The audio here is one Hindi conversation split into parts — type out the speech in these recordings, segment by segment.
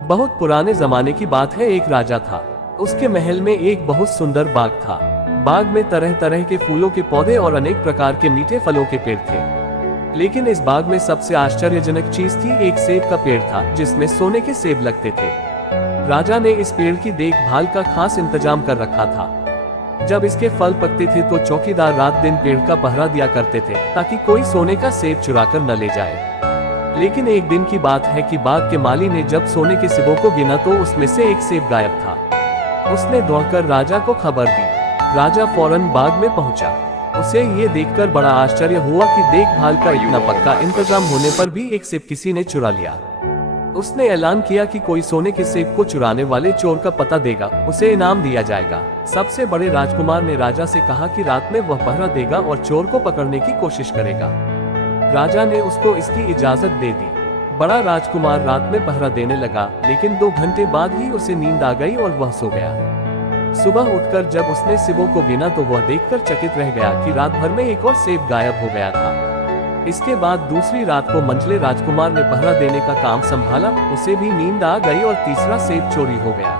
बहुत पुराने जमाने की बात है। एक राजा था। उसके महल में एक बहुत सुंदर बाग था। बाग में तरह तरह के फूलों के पौधे और अनेक प्रकार के मीठे फलों के पेड़ थे। लेकिन इस बाग में सबसे आश्चर्यजनक चीज थी, एक सेब का पेड़ था जिसमें सोने के सेब लगते थे। राजा ने इस पेड़ की देखभाल का खास इंतजाम कर रखा था। जब इसके फल पकते थे तो चौकीदार रात दिन पेड़ का पहरा दिया करते थे ताकि कोई सोने का सेब चुराकर न ले जाए। लेकिन एक दिन की बात है कि बाग के माली ने जब सोने के सेबों को गिना तो उसमें से एक सेब गायब था। उसने दौड़कर राजा को खबर दी। राजा फौरन बाग में पहुंचा। उसे ये देखकर बड़ा आश्चर्य हुआ कि देखभाल का इतना पक्का इंतजाम होने पर भी एक सेब किसी ने चुरा लिया। उसने ऐलान किया कि कोई सोने के सेब को चुराने वाले चोर का पता देगा, उसे इनाम दिया जाएगा। सबसे बड़े राजकुमार ने राजा से कहा कि रात में वह पहरा देगा और चोर को पकड़ने की कोशिश करेगा। राजा ने उसको इसकी इजाजत दे दी। बड़ा राजकुमार रात में पहरा देने लगा, लेकिन 2 घंटे बाद ही उसे नींद आ गई और वह सो गया। सुबह उठकर जब उसने सेबों को गिना तो वह देखकर चकित रह गया कि रात भर में एक और सेब गायब हो गया था। इसके बाद दूसरी रात को मंझले राजकुमार ने पहरा देने का काम संभाला। उसे भी नींद आ गई और तीसरा सेब चोरी हो गया।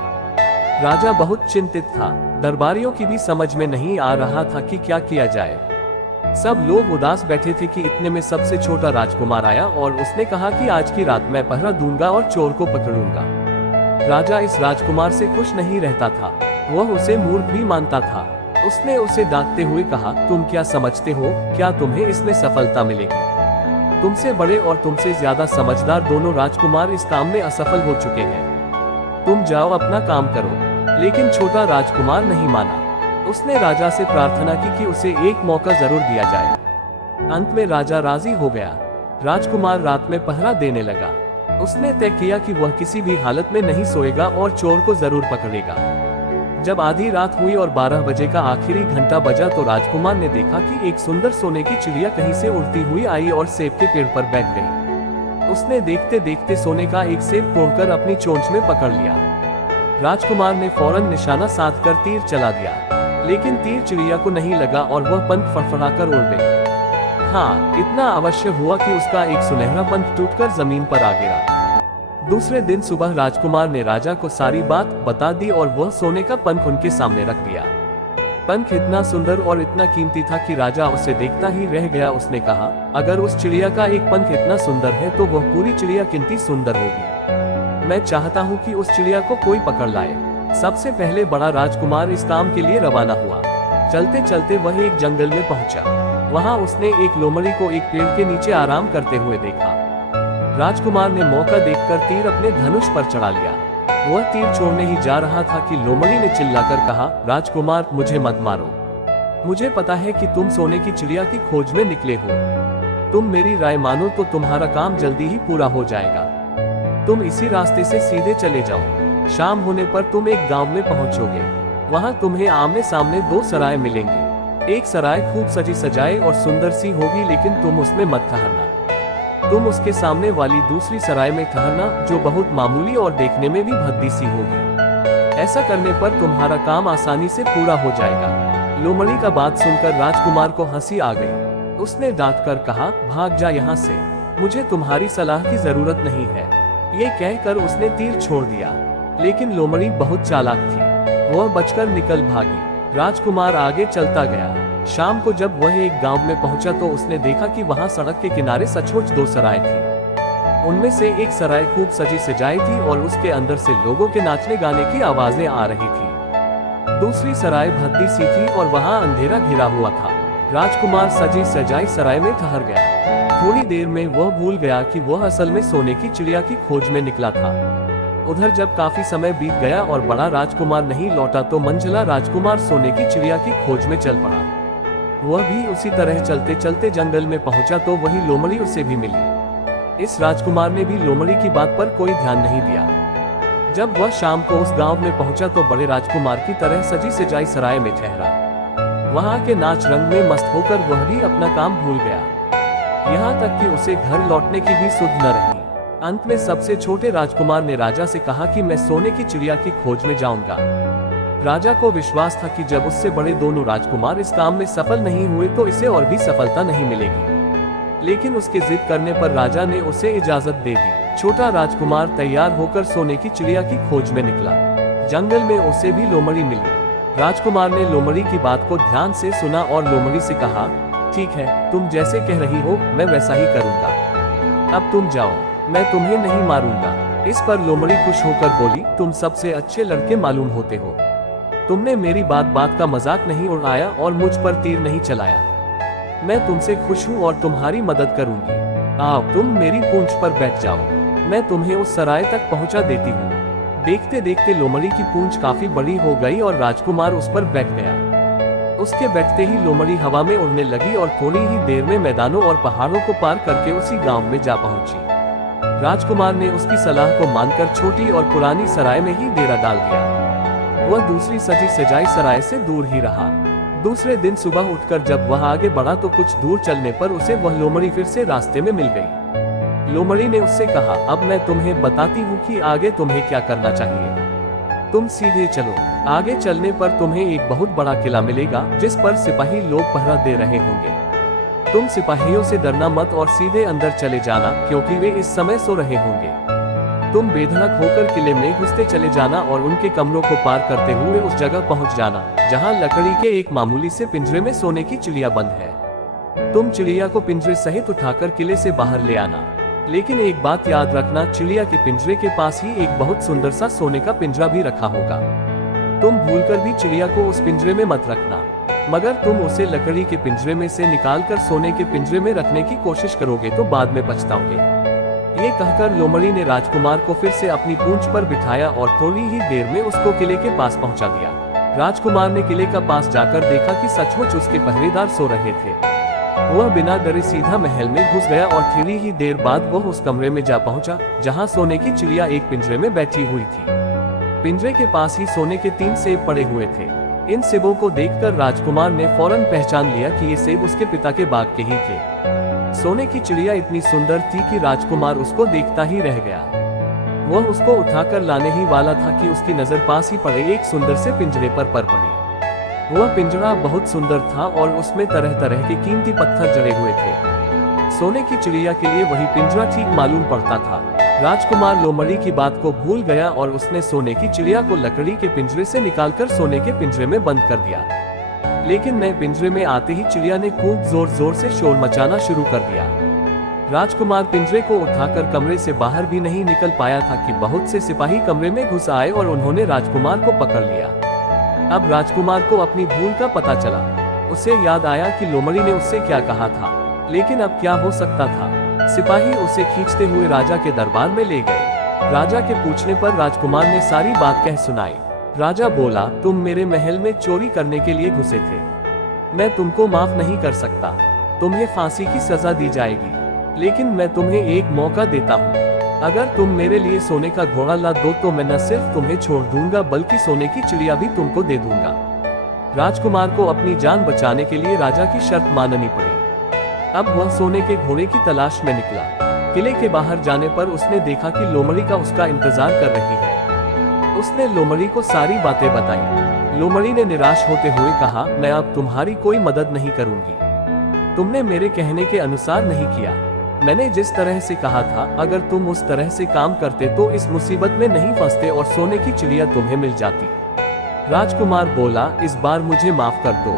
राजा बहुत चिंतित था। दरबारियों की भी समझ में नहीं आ रहा था कि क्या किया जाए। सब लोग उदास बैठे थे कि इतने में सबसे छोटा राजकुमार आया और उसने कहा कि आज की रात मैं पहरा दूंगा और चोर को पकड़ूंगा। राजा इस राजकुमार से खुश नहीं रहता था। वह उसे मूर्ख भी मानता था। उसने उसे डांटते हुए कहा, तुम क्या समझते हो, क्या तुम्हें इसमें सफलता मिलेगी? तुमसे बड़े और तुमसे ज्यादा समझदार दोनों राजकुमार इस काम में असफल हो चुके हैं। तुम जाओ अपना काम करो। लेकिन छोटा राजकुमार नहीं माना। उसने राजा से प्रार्थना की कि उसे एक मौका जरूर दिया जाए। अंत में राजा राजी हो गया। राजकुमार रात में पहरा देने लगा। उसने तय किया कि वह किसी भी हालत में नहीं सोएगा और चोर को जरूर पकड़ेगा। जब आधी रात हुई और 12 बजे का आखिरी घंटा बजा तो राजकुमार ने देखा कि एक सुंदर सोने की चिड़िया कहीं से उड़ती हुई आई और सेब के पेड़ पर बैठ गई। उसने देखते देखते सोने का एक सेब तोड़कर अपनी चोंच में पकड़ लिया। राजकुमार ने फौरन निशाना साधकर तीर चला दिया, लेकिन तीर चिड़िया को नहीं लगा और वह पंख फड़फड़ाकर उड़ गई। हाँ, इतना अवश्य हुआ कि उसका एक सुनहरा पंख टूटकर जमीन पर आ गिरा। दूसरे दिन सुबह राजकुमार ने राजा को सारी बात बता दी और वह सोने का पंख उनके सामने रख दिया। पंख इतना सुंदर और इतना कीमती था कि राजा उसे देखता ही रह गया। उसने कहा, अगर उस चिड़िया का एक पंख इतना सुंदर है तो वह पूरी चिड़िया कितनी सुंदर होगी। मैं चाहता हूँ कि उस चिड़िया को कोई पकड़ लाए। सबसे पहले बड़ा राजकुमार इस काम के लिए रवाना हुआ। चलते चलते वह एक जंगल में पहुंचा। वहां उसने एक लोमड़ी को एक पेड़ के नीचे आराम करते हुए देखा। राजकुमार ने मौका देखकर तीर अपने धनुष पर चढ़ा लिया। वह तीर छोड़ने ही जा रहा था कि लोमड़ी ने चिल्लाकर कहा, राजकुमार, मुझे मत मारो। मुझे पता है कि तुम सोने की चिड़िया की खोज में निकले हो। तुम मेरी राय मानो तो तुम्हारा काम जल्दी ही पूरा हो जाएगा। तुम इसी रास्ते से सीधे चले जाओ। शाम होने पर तुम एक गांव में पहुंचोगे। वहां तुम्हें आमने सामने 2 सराय मिलेंगी। एक सराय खूब सजी सजाई और सुंदर सी होगी, लेकिन तुम उसमें मत ठहरना। तुम उसके सामने वाली दूसरी सराय में ठहरना, जो बहुत मामूली और देखने में भी भद्दी सी होगी। ऐसा करने पर तुम्हारा काम आसानी से पूरा हो जाएगा। लोमड़ी का बात सुनकर राजकुमार को हंसी आ गई। उसने डांटकर कहा, भाग जा यहाँ से, मुझे तुम्हारी सलाह की जरूरत नहीं है। ये कहकर उसने तीर छोड़ दिया। लेकिन लोमड़ी बहुत चालाक थी। वह बचकर निकल भागी। राजकुमार आगे चलता गया। शाम को जब वह एक गांव में पहुंचा तो उसने देखा कि वहां सड़क के किनारे सचमुच 2 सराय थी। उनमें से एक सराय खूब सजी सजाई थी और उसके अंदर से लोगों के नाचने गाने की आवाजें आ रही थी। दूसरी सराय भद्दी सी थी और वहां अंधेरा घिरा हुआ था। राजकुमार सजी सजाई सराय में ठहर गया। थोड़ी देर में वह भूल गया कि वह असल में सोने की चिड़िया की खोज में निकला था। उधर जब काफी समय बीत गया और बड़ा राजकुमार नहीं लौटा तो मंझला राजकुमार सोने की चिड़िया की खोज में चल पड़ा। वह भी उसी तरह चलते चलते जंगल में पहुंचा तो वही लोमड़ी उसे भी मिली। इस राजकुमार ने भी लोमड़ी की बात पर कोई ध्यान नहीं दिया। जब वह शाम को उस गांव में पहुंचा तो बड़े राजकुमार की तरह सजी सजाई सराय में ठहरा। वहां के नाच रंग में मस्त होकर वह भी अपना काम भूल गया। यहाँ तक कि उसे घर लौटने की भी सुध न रही। अंत में सबसे छोटे राजकुमार ने राजा से कहा कि मैं सोने की चिड़िया की खोज में जाऊंगा। राजा को विश्वास था कि जब उससे बड़े दोनों राजकुमार इस काम में सफल नहीं हुए तो इसे और भी सफलता नहीं मिलेगी। लेकिन उसके जिद करने पर राजा ने उसे इजाजत दे दी। छोटा राजकुमार तैयार होकर सोने की चिड़िया की खोज में निकला। जंगल में उसे भी लोमड़ी मिली। राजकुमार ने लोमड़ी की बात को ध्यान से सुना और लोमड़ी से कहा, ठीक है, तुम जैसे कह रही हो मैं वैसा ही करूंगा। अब तुम जाओ, मैं तुम्हें नहीं मारूंगा। इस पर लोमड़ी खुश होकर बोली, तुम सबसे अच्छे लड़के मालूम होते हो। तुमने मेरी बात बात का मजाक नहीं उड़ाया और मुझ पर तीर नहीं चलाया। मैं तुमसे खुश हूँ और तुम्हारी मदद करूंगी। आओ तुम मेरी पूंछ पर बैठ जाओ, मैं तुम्हें उस सराय तक पहुंचा देती हूँ। देखते देखते लोमड़ी की पूंछ काफी बड़ी हो गई और राजकुमार उस पर बैठ गया। उसके बैठते ही लोमड़ी हवा में उड़ने लगी और थोड़ी ही देर में मैदानों और पहाड़ों को पार करके उसी गांव में जा पहुंची। राजकुमार ने उसकी सलाह को मानकर छोटी और पुरानी सराय में ही डेरा डाल दिया। वह दूसरी सजी सजाई सराय से दूर ही रहा। दूसरे दिन सुबह उठकर जब वह आगे बढ़ा तो कुछ दूर चलने पर उसे वह लोमड़ी फिर से रास्ते में मिल गई। लोमड़ी ने उससे कहा, अब मैं तुम्हें बताती हूँ कि आगे तुम्हें क्या करना चाहिए। तुम सीधे चलो। आगे चलने पर तुम्हें एक बहुत बड़ा किला मिलेगा जिस पर सिपाही लोग पहरा दे रहे होंगे। तुम सिपाहियों से डरना मत और सीधे अंदर चले जाना क्योंकि वे इस समय सो रहे होंगे। तुम बेधड़क होकर किले में घुसते चले जाना और उनके कमरों को पार करते हुए उस जगह पहुंच जाना जहां लकड़ी के एक मामूली से पिंजरे में सोने की चिड़िया बंद है। तुम चिड़िया को पिंजरे सहित उठाकर किले से बाहर ले आना। लेकिन एक बात याद रखना, चिड़िया के पिंजरे के पास ही एक बहुत सुंदर सा सोने का पिंजरा भी रखा होगा। तुम भूलकर भी चिड़िया को उस पिंजरे में मत रखना, मगर तुम उसे लकड़ी के पिंजरे में से निकालकर सोने के पिंजरे में रखने की कोशिश करोगे तो बाद में पछताओगे। ये कहकर लोमड़ी ने राजकुमार को फिर से अपनी पूंछ पर बिठाया और थोड़ी ही देर में उसको किले के पास पहुंचा दिया। राजकुमार ने किले का पास जाकर देखा कि सचमुच उसके पहरेदार सो रहे थे। वह बिना डरे सीधा महल में घुस गया और थोड़ी ही देर बाद वह उस कमरे में जा पहुंचा जहां सोने की चिड़िया एक पिंजरे में बैठी हुई थी। पिंजरे के पास ही सोने के 3 सेब पड़े हुए थे। इन सेबों को देखकर राजकुमार ने फौरन पहचान लिया कि ये सेब उसके पिता के बाग के ही थे। सोने की चिड़िया इतनी सुंदर थी कि राजकुमार उसको देखता ही रह गया। वह उसको उठाकर लाने ही वाला था कि उसकी नजर पास ही पड़े एक सुंदर से पिंजरे पर पड़ी। वह पिंजरा बहुत सुंदर था और उसमें तरह तरह के कीमती पत्थर जड़े हुए थे। सोने की चिड़िया के लिए वही पिंजरा ठीक मालूम पड़ता था। राजकुमार लोमड़ी की बात को भूल गया और उसने सोने की चिड़िया को लकड़ी के पिंजरे से निकालकर सोने के पिंजरे में बंद कर दिया। लेकिन नए पिंजरे में आते ही चिड़िया ने खूब जोर जोर से शोर मचाना शुरू कर दिया। राजकुमार पिंजरे को उठाकर कमरे से बाहर भी नहीं निकल पाया था कि बहुत से सिपाही कमरे में घुस आए और उन्होंने राजकुमार को पकड़ लिया। अब राजकुमार को अपनी भूल का पता चला। उसे याद आया कि लोमड़ी ने उससे क्या कहा था, लेकिन अब क्या हो सकता था। सिपाही उसे खींचते हुए राजा के दरबार में ले गए। राजा के पूछने पर राजकुमार ने सारी बात कह सुनाई। राजा बोला, तुम मेरे महल में चोरी करने के लिए घुसे थे। मैं तुमको माफ नहीं कर सकता। तुम्हें फांसी की सजा दी जाएगी, लेकिन मैं तुम्हें एक मौका देता हूँ। अगर तुम मेरे लिए सोने का घोड़ा ला दो तो मैं न सिर्फ तुम्हें छोड़ दूंगा बल्कि सोने की चिड़िया भी तुमको दे दूंगा। राजकुमार को अपनी जान बचाने के लिए राजा की शर्त माननी पड़ी। अब वह सोने के घोड़े की तलाश में निकला। किले के बाहर जाने पर उसने देखा कि लोमड़ी का उसका इंतजार कर रही है। उसने लोमड़ी को सारी बातें बताई। लोमड़ी ने निराश होते हुए कहा, मैं अब तुम्हारी कोई मदद नहीं करूंगी। तुमने मेरे कहने के अनुसार नहीं किया। मैंने जिस तरह से कहा था, अगर तुम उस तरह से काम करते तो इस मुसीबत में नहीं फंसते और सोने की चिड़िया तुम्हें मिल जाती। राजकुमार बोला, इस बार मुझे माफ कर दो।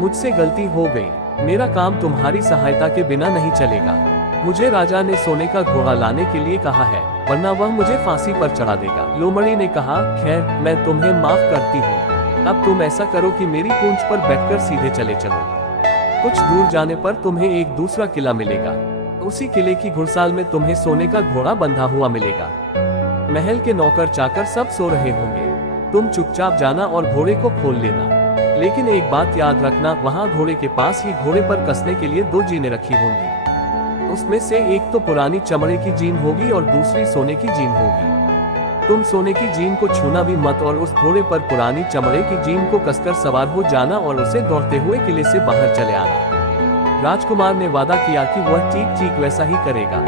मुझसे गलती हो गई। मेरा काम तुम्हारी सहायता के बिना नहीं चलेगा। मुझे राजा ने सोने का घोड़ा लाने के लिए कहा है, वरना वह मुझे फांसी पर चढ़ा देगा। लोमड़ी ने कहा, खैर मैं तुम्हें माफ करती हूँ। अब तुम ऐसा करो कि मेरी पूंछ पर बैठकर सीधे चले चलो। कुछ दूर जाने पर तुम्हें एक दूसरा किला मिलेगा। उसी किले की घुड़साल में तुम्हें सोने का घोड़ा बंधा हुआ मिलेगा। महल के नौकर चाकर सब सो रहे होंगे। तुम चुपचाप जाना और घोड़े को खोल लेना। लेकिन एक बात याद रखना, वहाँ घोड़े के पास ही घोड़े पर कसने के लिए 2 जीनें रखी होंगी। उसमें से एक तो पुरानी चमड़े की जीन होगी और दूसरी सोने की जीन होगी। तुम सोने की जीन को छूना भी मत और उस घोड़े पर पुरानी चमड़े की जीन को कसकर सवार हो जाना और उसे दौड़ते हुए किले से बाहर चले आना। राजकुमार ने वादा किया कि वह ठीक ठीक वैसा ही करेगा।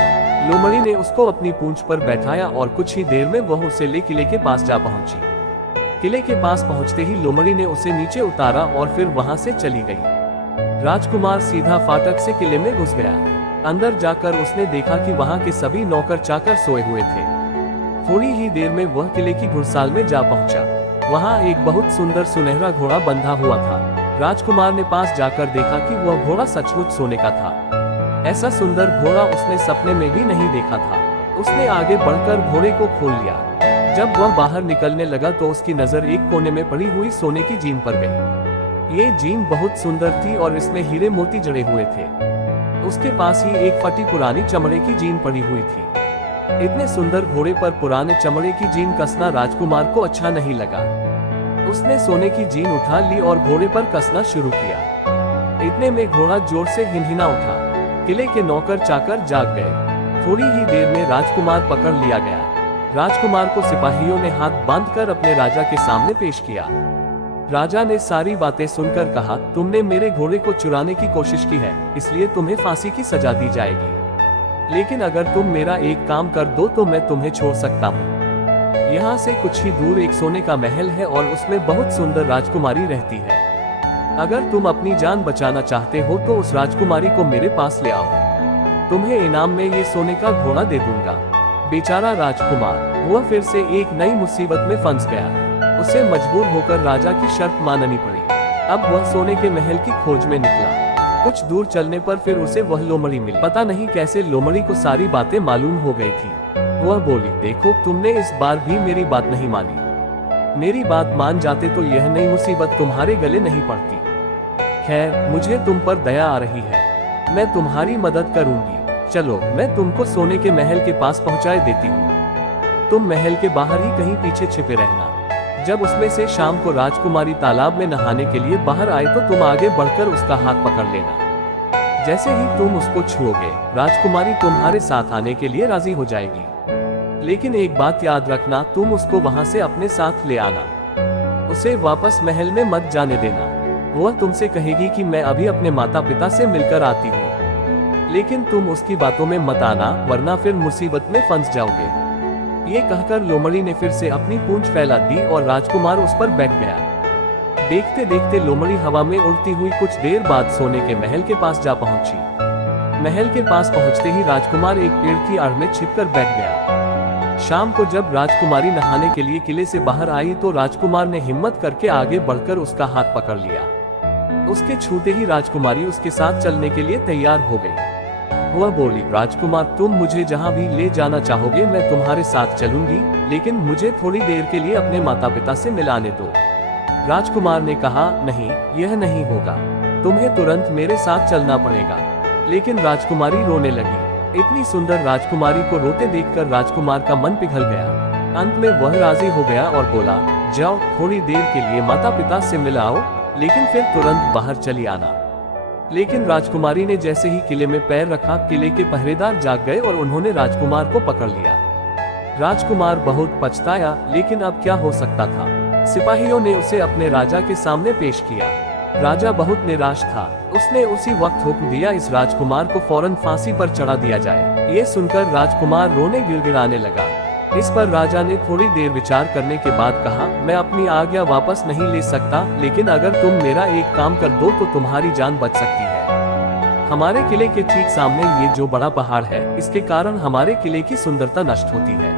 लोमड़ी ने उसको अपनी पूंछ पर बैठाया और कुछ ही देर में वह उसे ले किले के पास जा पहुंची। किले के पास पहुंचते ही लोमड़ी ने उसे नीचे उतारा और फिर वहां से चली गई। राजकुमार सीधा फाटक से किले में घुस गया। अंदर जाकर उसने देखा कि वहाँ के सभी नौकर चाकर सोए हुए थे। थोड़ी ही देर में वह किले की घुड़साल में जा पहुंचा। वहाँ एक बहुत सुंदर सुनहरा घोड़ा बंधा हुआ था। राजकुमार ने पास जाकर देखा कि वह घोड़ा सचमुच सोने का था। ऐसा सुंदर घोड़ा उसने सपने में भी नहीं देखा था। उसने आगे बढ़कर घोड़े को खोल लिया। जब वह बाहर निकलने लगा तो उसकी नजर एक कोने में पड़ी हुई सोने की जीन पर गई। ये जीन बहुत सुंदर थी और इसमें हीरे मोती जड़े हुए थे। उसके पास ही एक फटी पुरानी चमड़े की जीन पड़ी हुई थी। इतने सुंदर घोड़े पर पुराने चमड़े की जीन कसना राजकुमार को अच्छा नहीं लगा। उसने सोने की जीन उठा ली और घोड़े पर कसना शुरू किया। इतने में घोड़ा जोर से हिनहिना उठा। किले के नौकर चाकर जाग गए। थोड़ी ही देर में राजकुमार पकड़ लिया गया। राजकुमार को सिपाहियों ने हाथ बांधकर अपने राजा के सामने पेश किया। राजा ने सारी बातें सुनकर कहा, तुमने मेरे घोड़े को चुराने की कोशिश की है, इसलिए तुम्हें फांसी की सजा दी जाएगी। लेकिन अगर तुम मेरा एक काम कर दो तो मैं तुम्हें छोड़ सकता हूँ। यहाँ से कुछ ही दूर एक सोने का महल है और उसमें बहुत सुंदर राजकुमारी रहती है। अगर तुम अपनी जान बचाना चाहते हो तो उस राजकुमारी को मेरे पास ले आओ। तुम्हें इनाम में ये सोने का घोड़ा दे दूंगा। बेचारा राजकुमार, वह फिर से एक नई मुसीबत में फंस गया। उसे मजबूर होकर राजा की शर्त माननी पड़ी। अब वह सोने के महल की खोज में निकला। कुछ दूर चलने पर फिर उसे वह लोमड़ी मिली। पता नहीं कैसे लोमड़ी को सारी बातें मालूम हो गई थी। वह बोली, देखो तुमने इस बार भी मेरी बात नहीं मानी। मेरी बात मान जाते तो यह नई मुसीबत तुम्हारे गले नहीं पड़ती। खैर, मुझे तुम पर दया आ रही है, मैं तुम्हारी मदद करूंगी। चलो, मैं तुमको सोने के महल के पास पहुंचाए देती हूँ। तुम महल के बाहर ही कहीं पीछे छिपे रहना। जब उसमें से शाम को राजकुमारी तालाब में नहाने के लिए बाहर आए तो तुम आगे बढ़कर उसका हाथ पकड़ लेना। जैसे ही तुम उसको छुओगे, राजकुमारी तुम्हारे साथ आने के लिए राजी हो जाएगी। लेकिन एक बात याद रखना, तुम उसको वहां से अपने साथ ले आना। उसे वापस महल में मत जाने देना। वह तुमसे कहेगी कि मैं अभी अपने माता पिता से मिलकर आती हूँ, लेकिन तुम उसकी बातों में मत आना, वरना फिर मुसीबत में फंस जाओगे। ये कहकर लोमड़ी ने फिर से अपनी पूंछ फैला दी और राजकुमार उस पर बैठ गया। देखते देखते लोमड़ी हवा में उड़ती हुई कुछ देर बाद सोने के महल के पास जा पहुंची। महल के पास पहुंचते ही राजकुमार एक पेड़ की आड़ में छिपकर बैठ गया। शाम को जब राजकुमारी नहाने के लिए किले से बाहर आई तो राजकुमार ने हिम्मत करके आगे बढ़कर उसका हाथ पकड़ लिया। उसके छूते ही राजकुमारी उसके साथ चलने के लिए तैयार हो गई। वह बोली, राजकुमार, तुम मुझे जहाँ भी ले जाना चाहोगे मैं तुम्हारे साथ चलूंगी, लेकिन मुझे थोड़ी देर के लिए अपने माता पिता से मिलाने दो। राजकुमार ने कहा, नहीं, यह नहीं होगा, तुम्हें तुरंत मेरे साथ चलना पड़ेगा। लेकिन राजकुमारी रोने लगी। इतनी सुंदर राजकुमारी को रोते देखकर राजकुमार का मन पिघल गया। अंत में वह राजी हो गया और बोला, जाओ, थोड़ी देर के लिए माता पिता से मिलाओ, लेकिन फिर तुरंत बाहर चली आना। लेकिन राजकुमारी ने जैसे ही किले में पैर रखा, किले के पहरेदार जाग गए और उन्होंने राजकुमार को पकड़ लिया। राजकुमार बहुत पछताया, लेकिन अब क्या हो सकता था। सिपाहियों ने उसे अपने राजा के सामने पेश किया। राजा बहुत निराश था। उसने उसी वक्त हुक्म दिया, इस राजकुमार को फौरन फांसी पर चढ़ा दिया जाए। ये सुनकर राजकुमार रोने गिड़गिड़ाने लगा। इस पर राजा ने थोड़ी देर विचार करने के बाद कहा, मैं अपनी आज्ञा वापस नहीं ले सकता, लेकिन अगर तुम मेरा एक काम कर दो तो तुम्हारी जान बच सकती है। हमारे किले के ठीक सामने ये जो बड़ा पहाड़ है, इसके कारण हमारे किले की सुंदरता नष्ट होती है।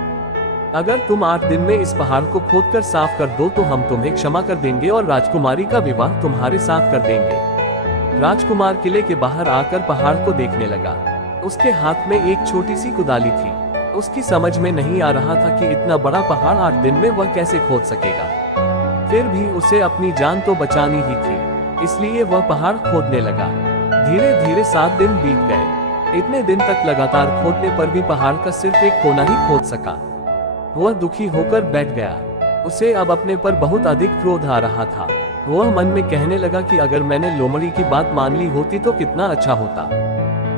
अगर तुम 8 दिन में इस पहाड़ को खोदकर साफ कर दो तो हम तुम्हें क्षमा कर देंगे और राजकुमारी का विवाह तुम्हारे साथ कर देंगे। राजकुमार किले के बाहर आकर पहाड़ को देखने लगा। उसके हाथ में एक छोटी सी कुदाली थी। उसकी समझ में नहीं आ रहा था कि इतना बड़ा पहाड़ 8 दिन में वह कैसे खोद सकेगा। फिर भी उसे अपनी जान तो बचानी ही थी, इसलिए वह पहाड़ खोदने लगा। धीरे धीरे 7 दिन बीत गए। इतने दिन तक लगातार खोदने पर भी पहाड़ का सिर्फ एक कोना ही खोद सका। वह दुखी होकर बैठ गया। उसे अब अपने पर बहुत अधिक क्रोध आ रहा था। वह मन में कहने लगा कि अगर मैंने लोमड़ी की बात मान ली होती तो कितना अच्छा होता।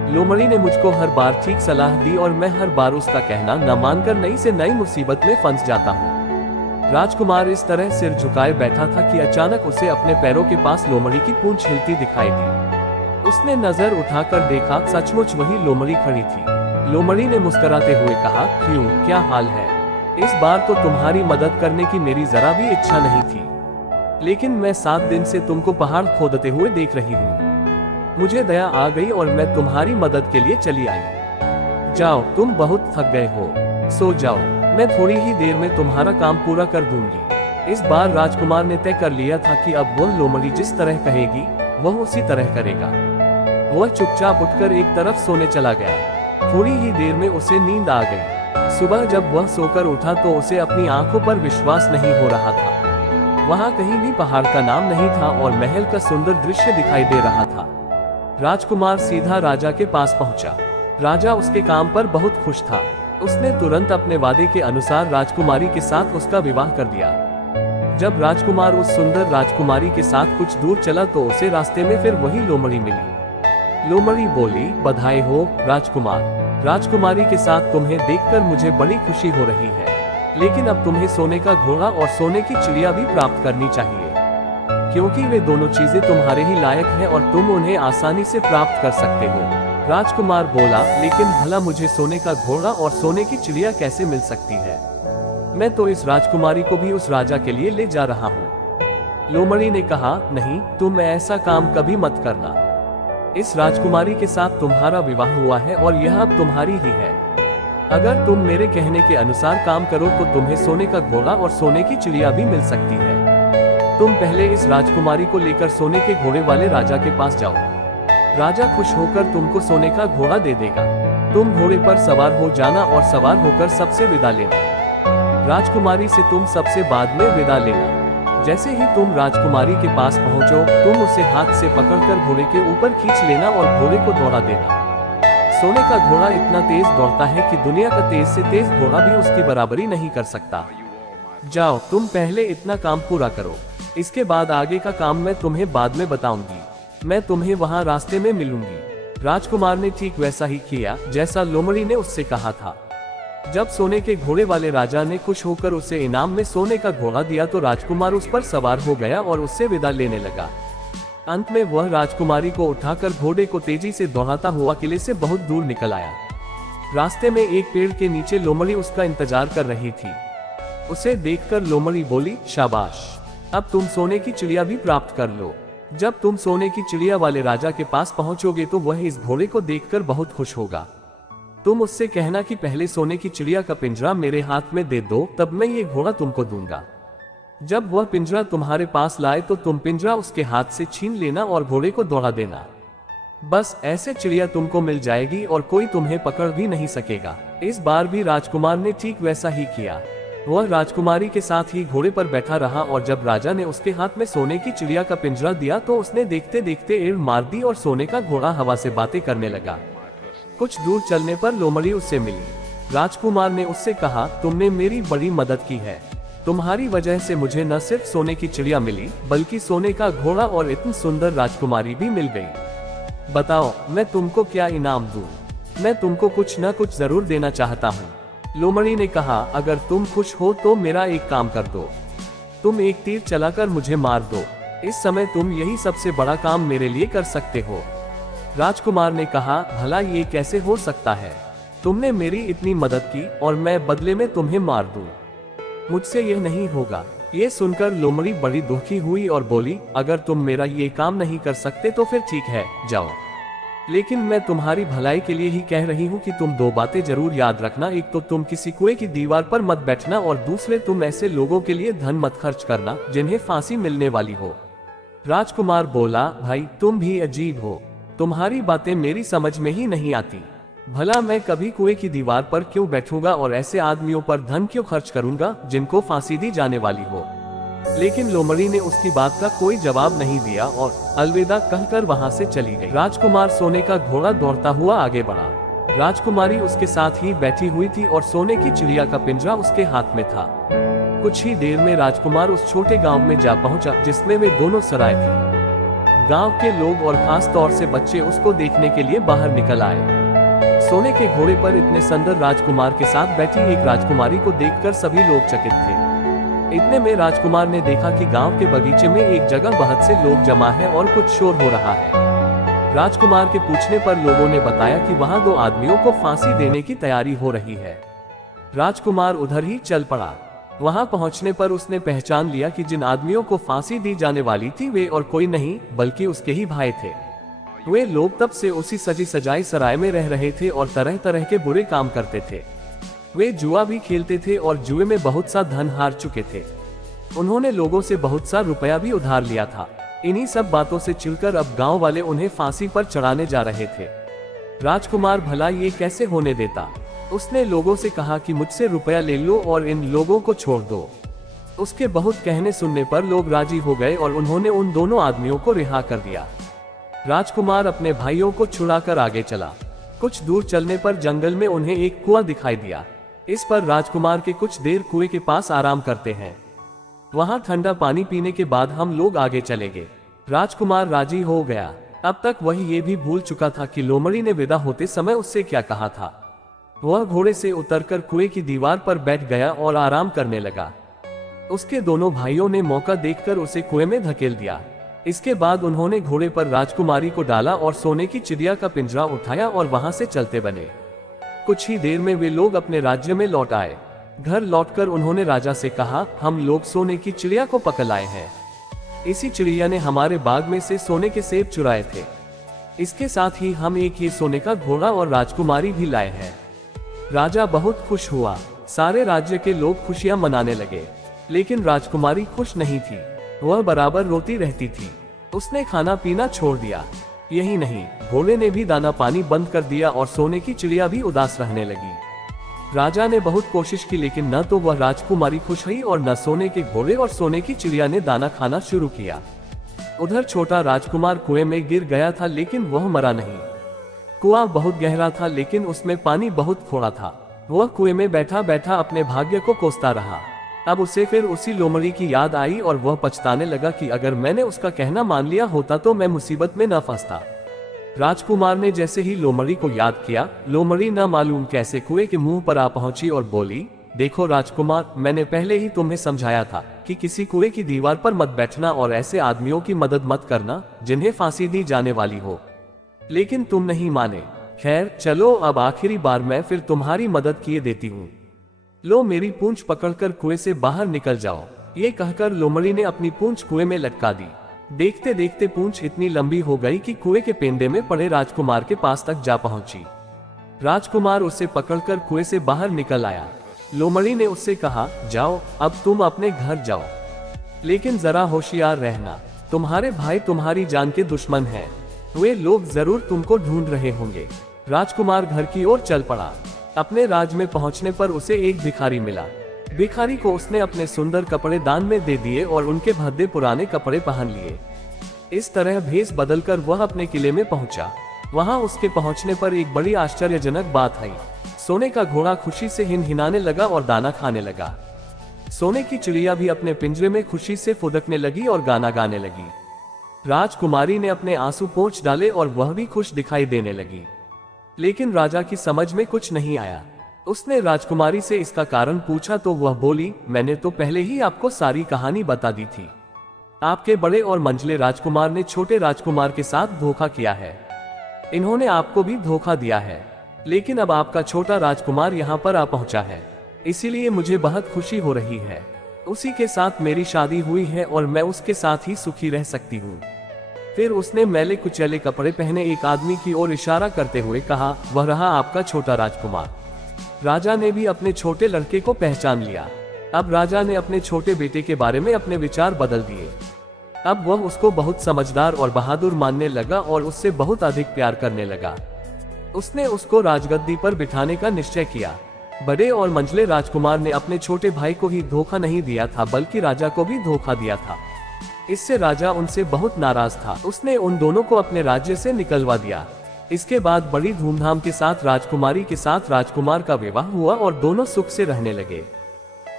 लोमड़ी ने मुझको हर बार ठीक सलाह दी और मैं हर बार उसका कहना न मानकर नई से नई मुसीबत में फंस जाता हूँ। राजकुमार इस तरह सिर झुकाए बैठा था कि अचानक उसे अपने पैरों के पास लोमड़ी की पूंछ हिलती दिखाई दी। उसने नजर उठाकर देखा, सचमुच वही लोमड़ी खड़ी थी। लोमड़ी ने मुस्कुराते हुए कहा, क्यों, क्या हाल है? इस बार तो तुम्हारी मदद करने की मेरी जरा भी इच्छा नहीं थी, लेकिन मैं 7 दिन से तुमको पहाड़ खोदते हुए देख रही हूँ। मुझे दया आ गई और मैं तुम्हारी मदद के लिए चली आई। जाओ, तुम बहुत थक गए हो, सो जाओ, मैं थोड़ी ही देर में तुम्हारा काम पूरा कर दूंगी। इस बार राजकुमार ने तय कर लिया था कि अब वह लोमड़ी जिस तरह कहेगी वह उसी तरह करेगा। वह चुपचाप उठकर एक तरफ सोने चला गया। थोड़ी ही देर में उसे नींद आ गई। सुबह जब वह सोकर उठा तो उसे अपनी आंखों पर विश्वास नहीं हो रहा था। वहां कहीं भी पहाड़ का नाम नहीं था और महल का सुंदर दृश्य दिखाई दे रहा था। राजकुमार सीधा राजा के पास पहुंचा। राजा उसके काम पर बहुत खुश था। उसने तुरंत अपने वादे के अनुसार राजकुमारी के साथ उसका विवाह कर दिया। जब राजकुमार उस सुंदर राजकुमारी के साथ कुछ दूर चला तो उसे रास्ते में फिर वही लोमड़ी मिली। लोमड़ी बोली, बधाई हो राजकुमार, राजकुमारी के साथ तुम्हें देखकर मुझे बड़ी खुशी हो रही है, लेकिन अब तुम्हें सोने का घोड़ा और सोने की चिड़िया भी प्राप्त करनी चाहिए, क्योंकि वे दोनों चीजें तुम्हारे ही लायक हैं और तुम उन्हें आसानी से प्राप्त कर सकते हो। राजकुमार बोला, लेकिन भला मुझे सोने का घोड़ा और सोने की चिड़िया कैसे मिल सकती है? मैं तो इस राजकुमारी को भी उस राजा के लिए ले जा रहा हूँ। लोमड़ी ने कहा, नहीं, तुम ऐसा काम कभी मत करना। इस राजकुमारी के साथ तुम्हारा विवाह हुआ है और यह अब तुम्हारी ही है। अगर तुम मेरे कहने के अनुसार काम करो तो तुम्हें सोने का घोड़ा और सोने की चिड़िया भी मिल सकती है। तुम पहले इस राजकुमारी को लेकर सोने के घोड़े वाले राजा के पास जाओ। राजा खुश होकर तुमको सोने का घोड़ा दे देगा। तुम घोड़े पर सवार हो जाना और सवार होकर सबसे विदा लेना। राजकुमारी से तुम सबसे बाद में विदा लेना। जैसे ही तुम राजकुमारी के पास पहुंचो, तुम उसे हाथ से पकड़कर घोड़े के ऊपर खींच लेना और घोड़े को दौड़ा देना। सोने का घोड़ा इतना तेज दौड़ता है कि दुनिया का तेज से तेज घोड़ा भी उसकी बराबरी नहीं कर सकता। जाओ, तुम पहले इतना काम पूरा करो, इसके बाद आगे का काम मैं तुम्हें बाद में बताऊंगी। मैं तुम्हें वहां रास्ते में मिलूंगी। राजकुमार ने ठीक वैसा ही किया जैसा लोमड़ी ने उससे कहा था। जब सोने के घोड़े वाले राजा ने खुश होकर उसे इनाम में सोने का घोड़ा दिया तो राजकुमार उस पर सवार हो गया और उससे विदा लेने लगा। अंत में वह राजकुमारी को उठाकर घोड़े को तेजी से दौड़ाता हुआ किले से बहुत दूर निकल आया। रास्ते में एक पेड़ के नीचे लोमड़ी उसका इंतजार कर रही थी। उसे देखकर लोमड़ी बोली, शाबाश, अब तुम सोने की चिड़िया भी प्राप्त कर लो। जब तुम सोने की चिड़िया वाले राजा के पास पहुंचोगे तो वह इस घोड़े को देखकर बहुत खुश होगा। तुम उससे कहना कि पहले सोने की चिड़िया का पिंजरा मेरे हाथ में दे दो, तब मैं ये घोड़ा तुमको दूंगा। जब वह पिंजरा तुम्हारे पास लाए तो तुम पिंजरा उसके हाथ से छीन लेना और घोड़े को दौड़ा देना। बस ऐसे चिड़िया तुमको मिल जाएगी और कोई तुम्हें पकड़ भी नहीं सकेगा। इस बार भी राजकुमार ने ठीक वैसा ही किया। वह राजकुमारी के साथ ही घोड़े पर बैठा रहा और जब राजा ने उसके हाथ में सोने की चिड़िया का पिंजरा दिया तो उसने देखते देखते एड़ मार दी और सोने का घोड़ा हवा से बातें करने लगा। कुछ दूर चलने पर लोमड़ी उससे मिली। राजकुमार ने उससे कहा, तुमने मेरी बड़ी मदद की है। तुम्हारी वजह से मुझे न सिर्फ सोने की चिड़िया मिली बल्कि सोने का घोड़ा और इतनी सुंदर राजकुमारी भी मिल गई। बताओ, मैं तुमको क्या इनाम दूं? मैं तुमको कुछ न कुछ जरूर देना चाहता हूँ। लोमड़ी ने कहा, अगर तुम खुश हो तो मेरा एक काम कर दो। तुम एक तीर चलाकर मुझे मार दो। इस समय तुम यही सबसे बड़ा काम मेरे लिए कर सकते हो। राजकुमार ने कहा, भला ये कैसे हो सकता है? तुमने मेरी इतनी मदद की और मैं बदले में तुम्हें मार दूं। मुझसे यह नहीं होगा। ये सुनकर लोमड़ी बड़ी दुखी हुई और बोली, अगर तुम मेरा ये काम नहीं कर सकते तो फिर ठीक है, जाओ। लेकिन मैं तुम्हारी भलाई के लिए ही कह रही हूँ कि तुम दो बातें जरूर याद रखना। एक तो तुम किसी कुएं की दीवार पर मत बैठना और दूसरे तुम ऐसे लोगों के लिए धन मत खर्च करना जिन्हें फांसी मिलने वाली हो। राजकुमार बोला, भाई तुम भी अजीब हो, तुम्हारी बातें मेरी समझ में ही नहीं आती। भला मैं कभी कुएं की दीवार पर क्यों बैठूंगा और ऐसे आदमियों पर धन क्यों खर्च करूंगा जिनको फांसी दी जाने वाली हो। लेकिन लोमड़ी ने उसकी बात का कोई जवाब नहीं दिया और अलविदा कहकर वहां से चली गई। राजकुमार सोने का घोड़ा दौड़ता हुआ आगे बढ़ा। राजकुमारी उसके साथ ही बैठी हुई थी और सोने की चिड़िया का पिंजरा उसके हाथ में था। कुछ ही देर में राजकुमार उस छोटे गांव में जा पहुंचा जिसमें वे दोनों सराय थी। गांव के लोग और खास तौर से बच्चे उसको देखने के लिए बाहर निकल आए। सोने के घोड़े पर इतने सुंदर राजकुमार के साथ बैठी एक राजकुमारी को देखकर सभी लोग चकित थे। इतने में राजकुमार ने देखा कि गांव के बगीचे में एक जगह बहुत से लोग जमा हैं और कुछ शोर हो रहा है। राजकुमार के पूछने पर लोगों ने बताया कि वहां दो आदमियों को फांसी देने की तैयारी हो रही है। राजकुमार उधर ही चल पड़ा। वहां पहुंचने पर उसने पहचान लिया कि जिन आदमियों को फांसी दी जाने वाली थी वे और कोई नहीं बल्कि उसके ही भाई थे। वे लोग तब से उसी सजी सजाई सराय में रह रहे थे और तरह तरह के बुरे काम करते थे। वे जुआ भी खेलते थे और जुए में बहुत सा धन हार चुके थे। उन्होंने लोगों से बहुत सा रुपया भी उधार लिया था। इन्हीं सब बातों से चिढ़कर अब गांव वाले उन्हें फांसी पर चढ़ाने जा रहे थे। राजकुमार भला ये कैसे होने देता। उसने लोगों से कहा कि मुझसे रुपया ले लो और इन लोगों को छोड़ दो। उसके बहुत कहने सुनने पर लोग राजी हो गए और उन्होंने उन दोनों आदमियों को रिहा कर दिया। राजकुमार अपने भाइयों को छुड़ाकर आगे चला। कुछ दूर चलने पर जंगल में उन्हें एक कुआं दिखाई दिया। इस पर राजकुमार के कुछ देर कुएं के पास आराम करते हैं। वहां ठंडा पानी पीने के बाद हम लोग आगे चलेंगे। राजकुमार राजी हो गया। अब तक वह ये भी भूल चुका था कि लोमड़ी ने विदा होते समय उससे क्या कहा था। वह घोड़े से उतरकर कुएं की दीवार पर बैठ गया और आराम करने लगा। उसके दोनों भाइयों ने मौका देखकर उसे कुएं में धकेल दिया। इसके बाद उन्होंने घोड़े पर राजकुमारी को डाला और सोने की चिड़िया का पिंजरा उठाया और वहां से चलते बने। कुछ ही देर में वे लोग अपने राज्य में लौट आए। घर लौटकर उन्होंने राजा से कहा, हम लोग सोने की चिड़िया को पकड़ लाए हैं। इसी चिड़िया ने हमारे बाग में से सोने के सेब चुराए थे। इसके साथ ही हम एक ये सोने का घोड़ा और राजकुमारी भी लाए हैं। राजा बहुत खुश हुआ। सारे राज्य के लोग खुशियां मनाने लगे, लेकिन राजकुमारी खुश नहीं थी। वह बराबर रोती रहती थी। उसने खाना पीना छोड़ दिया। यही नहीं, घोड़े ने भी दाना पानी बंद कर दिया और सोने की चिड़िया भी उदास रहने लगी। राजा ने बहुत कोशिश की, लेकिन न तो वह राजकुमारी खुश हुई और न सोने के घोड़े और सोने की चिड़िया ने दाना खाना शुरू किया। उधर छोटा राजकुमार कुएं में गिर गया था, लेकिन वह मरा नहीं। कुआं बहुत गहरा था, लेकिन उसमें पानी बहुत थोड़ा था। वह कुएं में बैठा बैठा अपने भाग्य को कोसता रहा। अब उसे फिर उसी लोमड़ी की याद आई और वह पछताने लगा कि अगर मैंने उसका कहना मान लिया होता तो मैं मुसीबत में न फंसता। राजकुमार ने जैसे ही लोमड़ी को याद किया, लोमड़ी न मालूम कैसे कुएं के मुंह पर आ पहुंची और बोली, देखो राजकुमार, मैंने पहले ही तुम्हें समझाया था कि किसी कुएं की दीवार पर मत बैठना और ऐसे आदमियों की मदद मत करना जिन्हें फांसी दी जाने वाली हो, लेकिन तुम नहीं माने। खैर चलो, अब आखिरी बार मैं फिर तुम्हारी मदद किए देती हूँ। लो मेरी पूंछ पकड़कर कुएं से बाहर निकल जाओ। ये कहकर लोमड़ी ने अपनी पूंछ कुएं में लटका दी। देखते देखते पूंछ इतनी लंबी हो गई कि कुएं के पेंडे में पड़े राजकुमार के पास तक जा पहुंची। राजकुमार उसे पकड़कर कुएं से बाहर निकल आया। लोमड़ी ने उससे कहा, जाओ अब तुम अपने घर जाओ, लेकिन जरा होशियार रहना, तुम्हारे भाई तुम्हारी जान के दुश्मन हैं। वे लोग जरूर तुमको ढूंढ रहे होंगे। राजकुमार घर की ओर चल पड़ा। अपने राज में पहुंचने पर उसे एक भिखारी मिला। भिखारी को उसने अपने सुंदर कपड़े दान में दे दिए और उनके भद्दे पुराने कपड़े पहन लिए। इस तरह भेष बदलकर वह अपने किले में पहुंचा। वहां उसके पहुंचने पर एक बड़ी आश्चर्यजनक बात आई। सोने का घोड़ा खुशी से हिनहिनाने लगा और दाना खाने लगा। सोने की चिड़िया भी अपने पिंजरे में खुशी से फुदकने लगी और गाना गाने लगी। राजकुमारी ने अपने आंसू पोंछ डाले और वह भी खुश दिखाई देने लगी। लेकिन राजा की समझ में कुछ नहीं आया। उसने राजकुमारी से इसका कारण पूछा तो वह बोली, मैंने तो पहले ही आपको सारी कहानी बता दी थी। आपके बड़े और मंझले राजकुमार ने छोटे राजकुमार के साथ धोखा किया है। इन्होंने आपको भी धोखा दिया है, लेकिन अब आपका छोटा राजकुमार यहाँ पर आ पहुंचा है, इसीलिए मुझे बहुत खुशी हो रही है। उसी के साथ मेरी शादी हुई है और मैं उसके साथ ही सुखी रह सकती हूँ। फिर उसने मैले कुचैले कपड़े पहने एक आदमी की ओर इशारा करते हुए कहा, वह रहा आपका छोटा राजकुमार। राजा ने भी अपने छोटे लड़के को पहचान लिया। अब राजा ने अपने छोटे बेटे के बारे में अपने विचार बदल दिए। अब वह उसको बहुत समझदार और बहादुर मानने लगा और उससे बहुत अधिक प्यार करने लगा। उसने उसको राजगद्दी पर बिठाने का निश्चय किया। बड़े और मंझले राजकुमार ने अपने छोटे भाई को ही धोखा नहीं दिया था, बल्कि राजा को भी धोखा दिया था। इससे राजा उनसे बहुत नाराज था। उसने उन दोनों को अपने राज्य से निकलवा दिया। इसके बाद बड़ी धूमधाम के साथ राजकुमारी के साथ राजकुमार का विवाह हुआ और दोनों सुख से रहने लगे।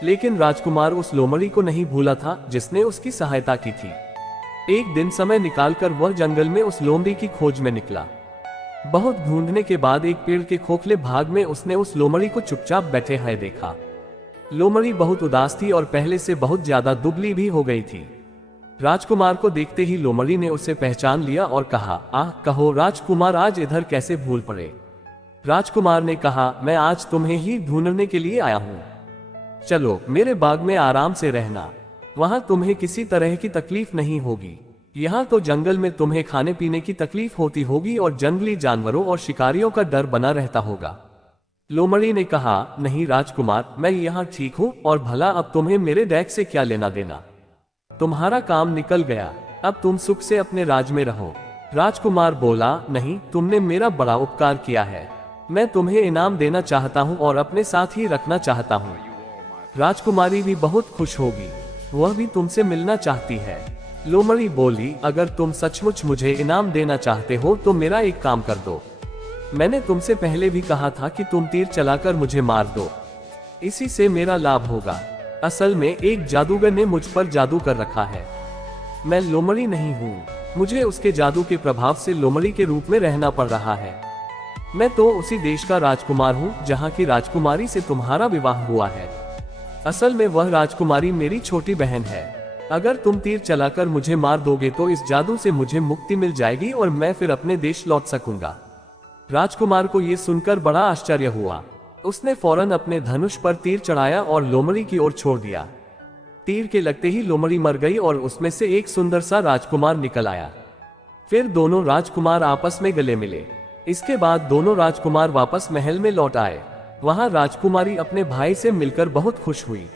लेकिन राजकुमार उस लोमड़ी को नहीं भूला था जिसने उसकी सहायता की थी। एक दिन समय निकालकर वह जंगल में उस लोमड़ी की खोज में निकला। बहुत ढूंढने के बाद एक पेड़ के खोखले भाग में उसने उस लोमड़ी को चुपचाप बैठे हुए देखा। लोमड़ी बहुत उदास थी और पहले से बहुत ज्यादा दुबली भी हो गई थी। राजकुमार को देखते ही लोमड़ी ने उसे पहचान लिया और कहा, आह कहो राजकुमार, आज इधर कैसे भूल पड़े। राजकुमार ने कहा, मैं आज तुम्हें ही ढूंढने के लिए आया हूँ। चलो मेरे बाग में आराम से रहना, वहां तुम्हें किसी तरह की तकलीफ नहीं होगी। यहाँ तो जंगल में तुम्हें खाने पीने की तकलीफ होती होगी और जंगली जानवरों और शिकारियों का डर बना रहता होगा। लोमड़ी ने कहा, नहीं राजकुमार, मैं यहाँ ठीक हूँ, और भला अब तुम्हें मेरे डेक से क्या लेना देना। तुम्हारा काम निकल गया, अब तुम सुख से अपने राज में रहो। राजकुमार बोला, नहीं, तुमने मेरा बड़ा उपकार किया है, मैं तुम्हें इनाम देना चाहता हूँ और अपने साथ ही रखना चाहता हूँ। राजकुमारी भी बहुत खुश होगी, वह भी तुमसे मिलना चाहती है। लोमड़ी बोली, अगर तुम सचमुच मुझे इनाम देना चाहते हो तो मेरा एक काम कर दो। मैंने तुमसे पहले भी कहा था कि तुम तीर चलाकर मुझे मार दो, इसी से मेरा लाभ होगा। असल में एक जादूगर ने मुझ पर जादू कर रखा है। मैं लोमड़ी नहीं हूँ, मुझे उसके जादू के प्रभाव से लोमड़ी के रूप में रहना पड़ रहा है। मैं तो उसी देश का राजकुमार हूँ जहाँ की राजकुमारी से तुम्हारा विवाह हुआ है। असल में वह राजकुमारी मेरी छोटी बहन है। अगर तुम तीर चलाकर मुझे मार दोगे तो इस जादू से मुझे मुक्ति मिल जाएगी और मैं फिर अपने देश लौट सकूंगा। राजकुमार को ये सुनकर बड़ा आश्चर्य हुआ। उसने फौरन अपने धनुष पर तीर चढ़ाया और लोमड़ी की ओर छोड़ दिया। तीर के लगते ही लोमड़ी मर गई और उसमें से एक सुंदर सा राजकुमार निकल आया। फिर दोनों राजकुमार आपस में गले मिले। इसके बाद दोनों राजकुमार वापस महल में लौट आए। वहां राजकुमारी अपने भाई से मिलकर बहुत खुश हुई।